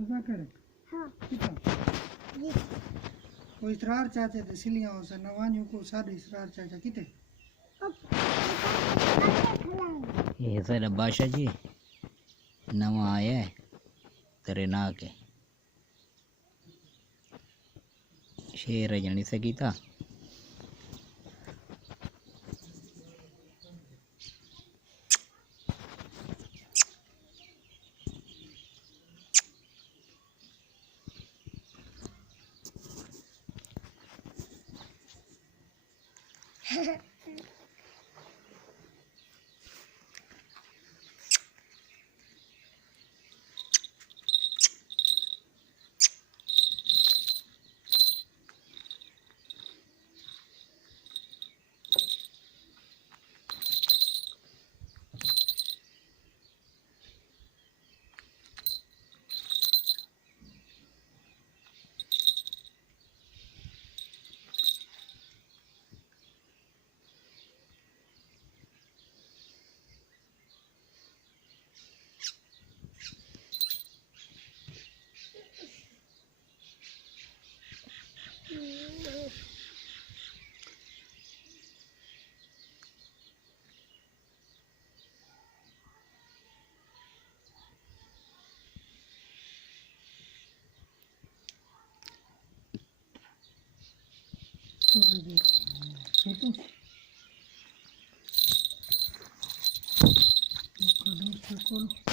क्या करे? हाँ कितना ये कोई इसरार चाचे थे सिलियां से नवानियों को सारे इसरार चाचा किते अब ये सारा बादशाह जी नवा आया है तेरे ना के शेर है जानी सकी था छोटू